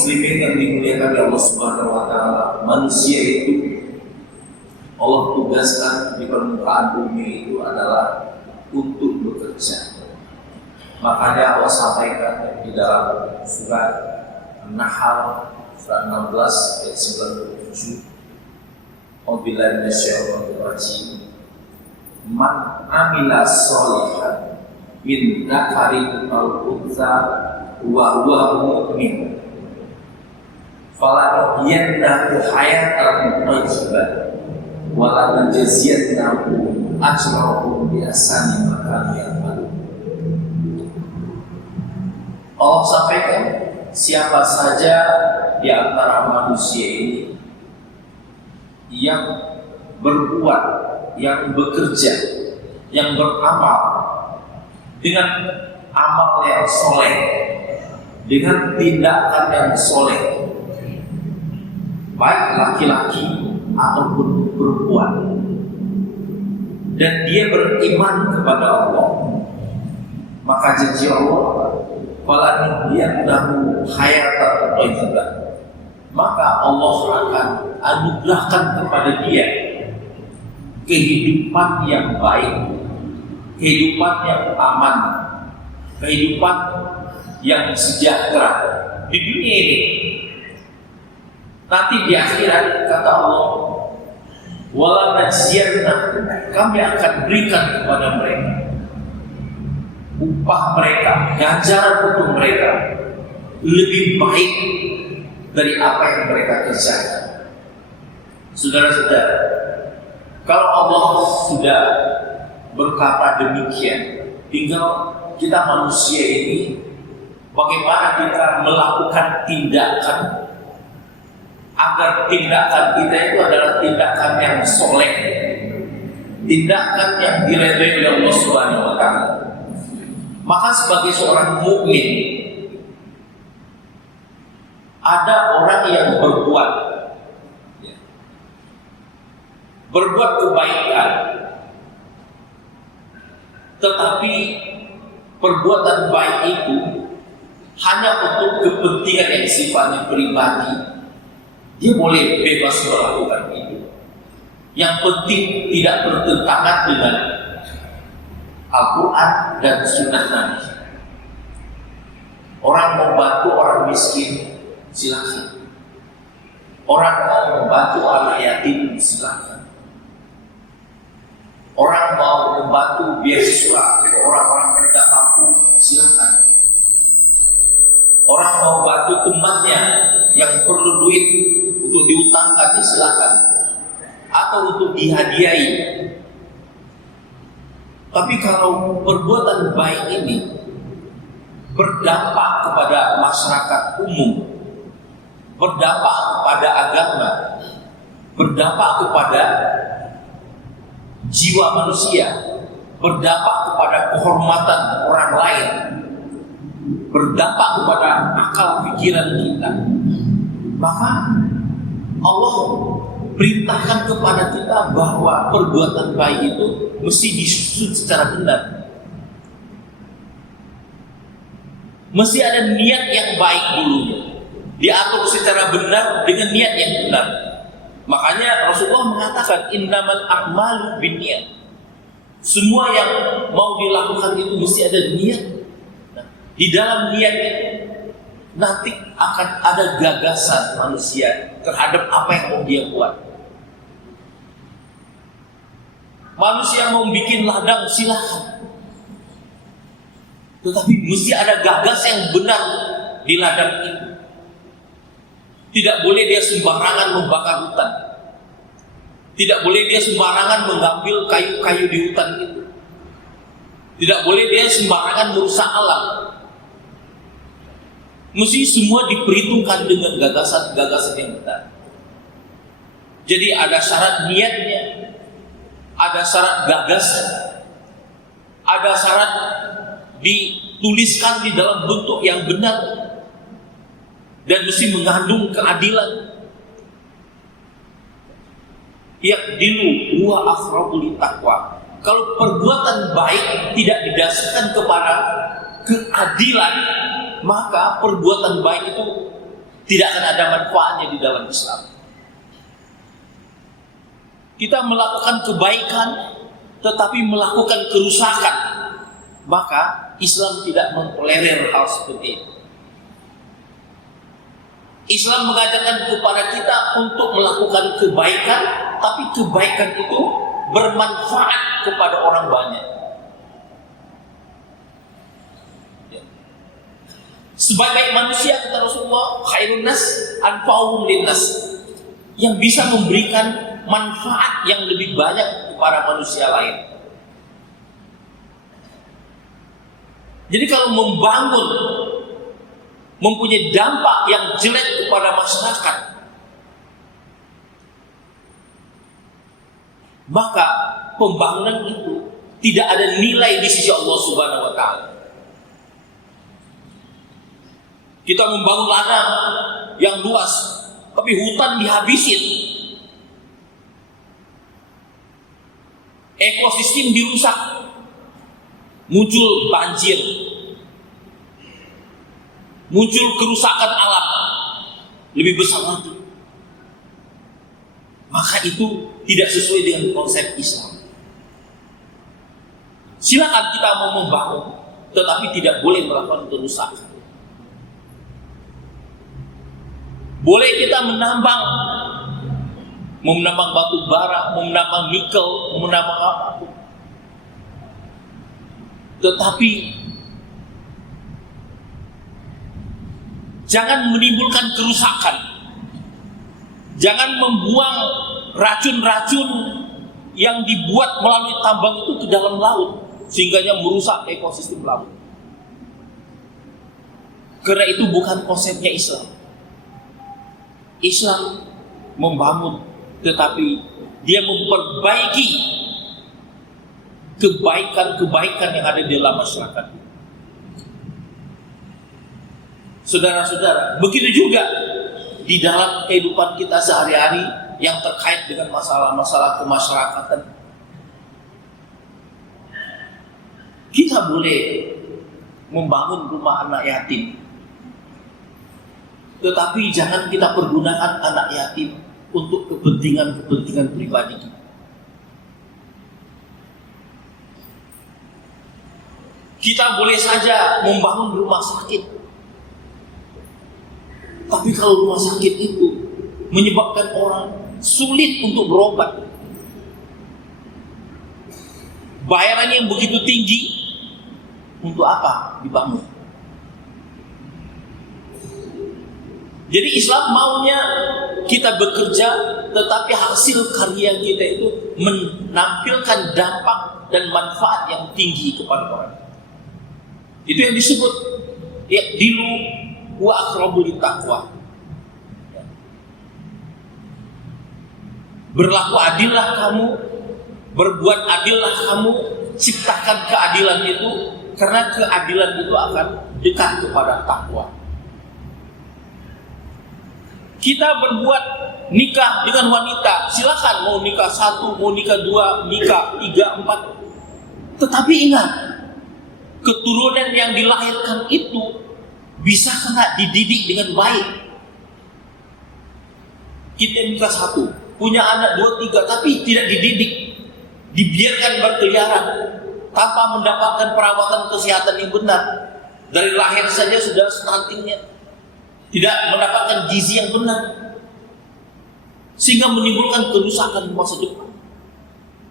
muslimin yang dimuliakan oleh Allah Subhanahu wa taala, manusia itu Allah tugaskan di permukaan bumi itu adalah untuk bekerja. Makanya Allah sampaikan di dalam surat An-Nahl surat 16 ayat 97, Wabillahi minasyaitonir rajim, man amila sholihan min dzakarin aw untha wa huwa mu'min falanuhyiyannahu hayatan thayyibah wa lanajziyannahu ajrahum bi ahsani ma kanu ya'malun. Allah sampaikan, siapa saja di antara manusia ini yang berbuat, yang bekerja, yang beramal dengan amal yang soleh, dengan tindakan yang soleh, baik laki-laki ataupun perempuan, dan dia beriman kepada Allah, maka janji Allah, falanuhyiyannahu hayatan thayyibah, maka Allah akan anugerahkan kepada dia kehidupan yang baik, kehidupan yang aman, kehidupan yang sejahtera di dunia ini. Nanti di akhirat kata Allah, wala najziyanna, kami akan berikan kepada mereka upah mereka, ganjaran untuk mereka lebih baik dari apa yang mereka kerjakan. Saudara-saudara, kalau Allah sudah berkata demikian, tinggal kita manusia ini bagaimana kita melakukan tindakan agar tindakan kita itu adalah tindakan yang soleh, tindakan yang diridhai oleh Allah Subhanahu wa taala. Maka sebagai seorang mukmin, ada orang yang berbuat kebaikan, tetapi perbuatan baik itu hanya untuk kepentingan yang sifatnya pribadi. Dia boleh bebas melakukan itu. Yang penting tidak bertentangan dengan Al-Quran dan Sunnah Nabi. Orang mau bantu orang miskin, silakan. Orang mau membantu anak yatim, silakan. Orang mau membantu beasiswa orang-orang mereka mampu, silakan. Orang mau bantu temannya yang perlu duit untuk diutangkan, silakan. Atau untuk dihadiahi. Tapi kalau perbuatan baik ini berdampak kepada masyarakat umum, berdampak kepada agama, berdampak kepada jiwa manusia, berdampak kepada kehormatan orang lain, berdampak kepada akal pikiran kita, maka Allah perintahkan kepada kita bahwa perbuatan baik itu mesti disusun secara benar. Mesti ada niat yang baik dulunya, diatur secara benar dengan niat yang benar. Makanya Rasulullah mengatakan innamal a'malu binniyat. Semua yang mau dilakukan itu mesti ada niat. Nah, di dalam niat itu nanti akan ada gagasan manusia terhadap apa yang mau dia buat. Manusia mau bikin ladang, silahkan. Tetapi mesti ada gagas yang benar di ladang itu. Tidak boleh dia sembarangan membakar hutan. Tidak boleh dia sembarangan mengambil kayu-kayu di hutan itu. Tidak boleh dia sembarangan merusak alam. Mesti semua diperhitungkan dengan gagasan-gagasan yang benar. Jadi ada syarat niatnya, ada syarat gagasan, ada syarat dituliskan di dalam bentuk yang benar, dan mesti mengandung keadilan. Yaqdilu huwa aqrabu littaqwa. Kalau perbuatan baik tidak didasarkan kepada keadilan, maka perbuatan baik itu tidak akan ada manfaatnya di dalam Islam. Kita melakukan kebaikan tetapi melakukan kerusakan, maka Islam tidak mentolerir hal seperti itu. Islam mengajarkan kepada kita untuk melakukan kebaikan, tapi kebaikan itu bermanfaat kepada orang banyak. Sebaik-baik manusia, kata Rasulullah, khairun nas anfa'uhum linnas, yang bisa memberikan manfaat yang lebih banyak kepada manusia lain. Jadi kalau membangun, mempunyai dampak yang jelek kepada masyarakat, maka pembangunan itu tidak ada nilai di sisi Allah Subhanahu wa Ta'ala. Kita membangun ladang yang luas, tapi hutan dihabisin, ekosistem dirusak, muncul banjir, muncul kerusakan alam lebih besar lagi. Maka itu tidak sesuai dengan konsep Islam. Silakan kita mau membangun, tetapi tidak boleh melakukan kerusakan. Boleh kita menambang batu bara, menambang nikel, menambang apapun, tetapi jangan menimbulkan kerusakan. Jangan membuang racun-racun yang dibuat melalui tambang itu ke dalam laut, sehingga merusak ekosistem laut. Karena itu bukan konsepnya Islam. Islam membangun, tetapi dia memperbaiki kebaikan-kebaikan yang ada di dalam masyarakat. Saudara-saudara, begitu juga di dalam kehidupan kita sehari-hari yang terkait dengan masalah-masalah kemasyarakatan. Kita boleh membangun rumah anak yatim, tetapi jangan kita pergunakan anak yatim untuk kepentingan pribadi kita. Kita boleh saja membangun rumah sakit, tapi kalau rumah sakit itu menyebabkan orang sulit untuk berobat, bayarannya yang begitu tinggi, untuk apa dibangun? Jadi Islam maunya kita bekerja, tetapi hasil karya kita itu menampilkan dampak dan manfaat yang tinggi kepada orang. Itu yang disebut i'dilu wa aqrabu littaqwa. Berlaku adillah kamu, berbuat adillah kamu, ciptakan keadilan itu, karena keadilan itu akan dekat kepada takwa. Kita berbuat nikah dengan wanita, silakan mau nikah 1, mau nikah 2, nikah 3, 4. Tetapi ingat, keturunan yang dilahirkan itu bisa kena dididik dengan baik. Kita nikah 1, punya anak 2, 3, tapi tidak dididik, dibiarkan berkeliaran tanpa mendapatkan perawatan kesehatan yang benar. Dari lahir saja sudah stuntingnya, tidak mendapatkan gizi yang benar, sehingga menimbulkan kerusakan di masa depan.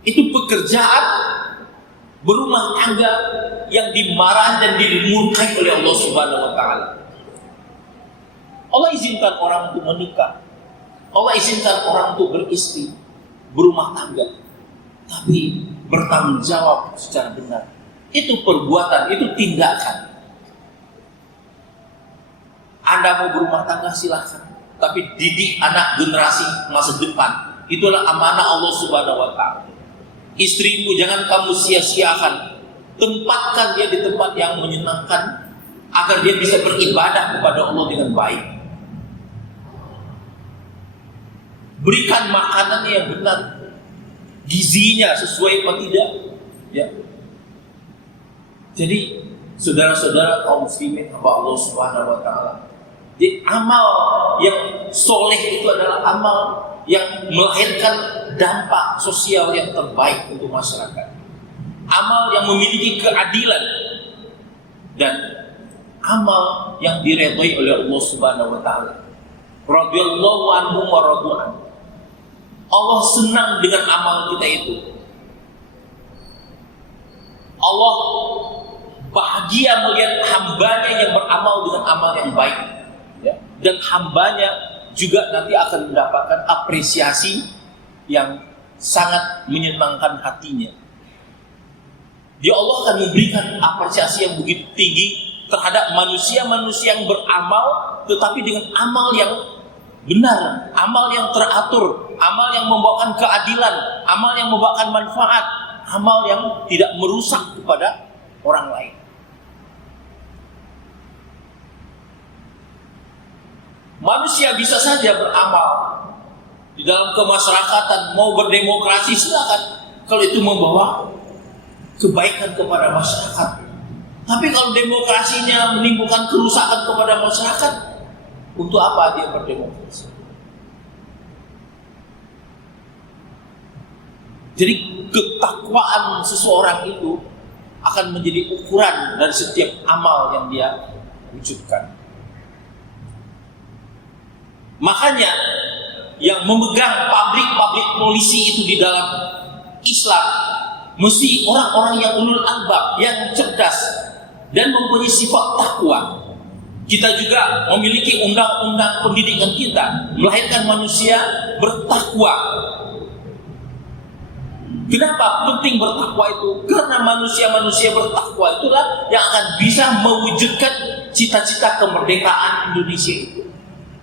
Itu pekerjaan berumah tangga yang dimarahi dan dimurkai oleh Allah Subhanahu wa Ta'ala. Allah izinkan orang untuk menikah, Allah izinkan orang untuk beristri, berumah tangga, tapi bertanggung jawab secara benar. Itu perbuatan, itu tindakan. Anda mau berumah tangga silahkan, tapi didik anak generasi masa depan. Itulah amanah Allah Subhanahu wa Ta'ala. Istrimu jangan kamu sia-siakan, tempatkan dia di tempat yang menyenangkan agar dia bisa beribadah kepada Allah dengan baik. Berikan makanan yang benar, gizinya sesuai atau tidak, ya. Jadi saudara-saudara kaum muslimin hamba Allah Subhanahu wa Ta'ala, Jadi amal yang soleh itu adalah amal yang melahirkan dampak sosial yang terbaik untuk masyarakat. Amal yang memiliki keadilan dan amal yang diredhoi oleh Allah Subhanahu wa taala. Radhiyallahu anhum wa radu an. Allah senang dengan amal kita itu. Allah bahagia melihat hambanya yang beramal dengan amal yang baik, ya. Dan hambanya juga nanti akan mendapatkan apresiasi yang sangat menyenangkan hatinya. Dia Allah akan memberikan apresiasi yang begitu tinggi terhadap manusia-manusia yang beramal, tetapi dengan amal yang benar, amal yang teratur, amal yang membawakan keadilan, amal yang membawakan manfaat, amal yang tidak merusak kepada orang lain. Manusia bisa saja beramal di dalam kemasyarakatan, mau berdemokrasi silakan, kalau itu membawa kebaikan kepada masyarakat. Tapi kalau demokrasinya menimbulkan kerusakan kepada masyarakat, untuk apa dia berdemokrasi? Jadi ketakwaan seseorang itu akan menjadi ukuran dari setiap amal yang dia wujudkan. Makanya yang memegang pabrik polisi itu di dalam Islam mesti orang-orang yang ulul albab, yang cerdas dan mempunyai sifat takwa. Kita juga memiliki undang-undang pendidikan kita melahirkan manusia bertakwa. Kenapa penting bertakwa itu? Karena manusia-manusia bertakwa itulah yang akan bisa mewujudkan cita-cita kemerdekaan Indonesia itu.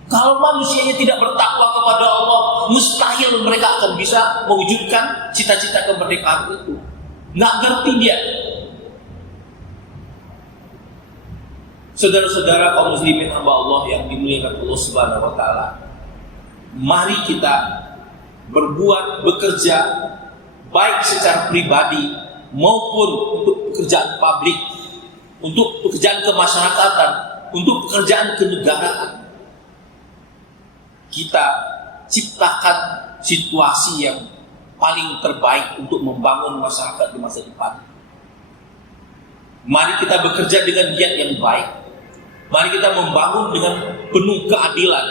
Kalau manusianya tidak bertakwa kepada Allah, mustahil mereka akan bisa mewujudkan cita-cita kemerdekaan itu. Nggak ngerti dia. Saudara-saudara kaum muslimin hamba Allah yang dimuliakan Allah Subhanahu wa taala, mari kita bekerja baik secara pribadi maupun untuk pekerjaan publik, untuk pekerjaan kemasyarakatan, untuk pekerjaan kenegaraan. Kita ciptakan situasi yang paling terbaik untuk membangun masyarakat di masa depan. Mari kita bekerja dengan niat yang baik. Mari kita membangun dengan penuh keadilan.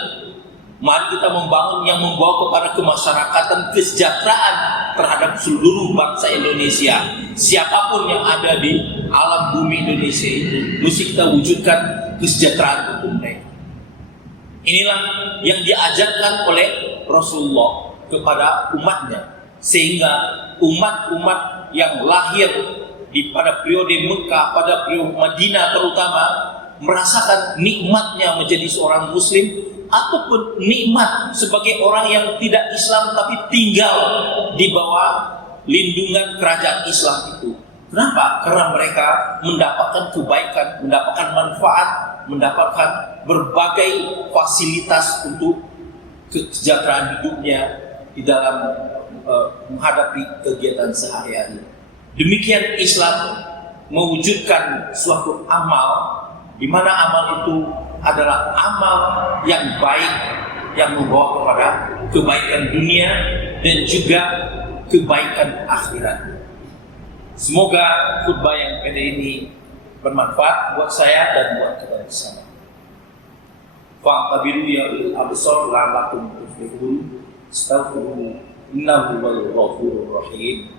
Mari kita membangun yang membawa kepada kemasyarakatan kesejahteraan terhadap seluruh bangsa Indonesia. Siapapun yang ada di alam bumi Indonesia itu, mesti kita wujudkan kesejahteraan untuk mereka. Inilah yang diajarkan oleh Rasulullah kepada umatnya, sehingga umat-umat yang lahir pada periode Mekah, pada periode Madinah terutama, merasakan nikmatnya menjadi seorang muslim, ataupun nikmat sebagai orang yang tidak Islam tapi tinggal di bawah lindungan kerajaan Islam itu. Kenapa? Karena mereka mendapatkan kebaikan, mendapatkan manfaat, mendapatkan berbagai fasilitas untuk kesejahteraan hidupnya di dalam menghadapi kegiatan sehari-hari. Demikian Islam mewujudkan suatu amal, di mana amal itu adalah amal yang baik, yang membawa kepada kebaikan dunia dan juga kebaikan akhirat. Semoga khutbah yang pendek ini bermanfaat buat saya dan buat kita bersama. Fa'tabiru ya ulil absar la'allakum tuflihun. Astaghfirullah innahu huwal ghafurur rahim.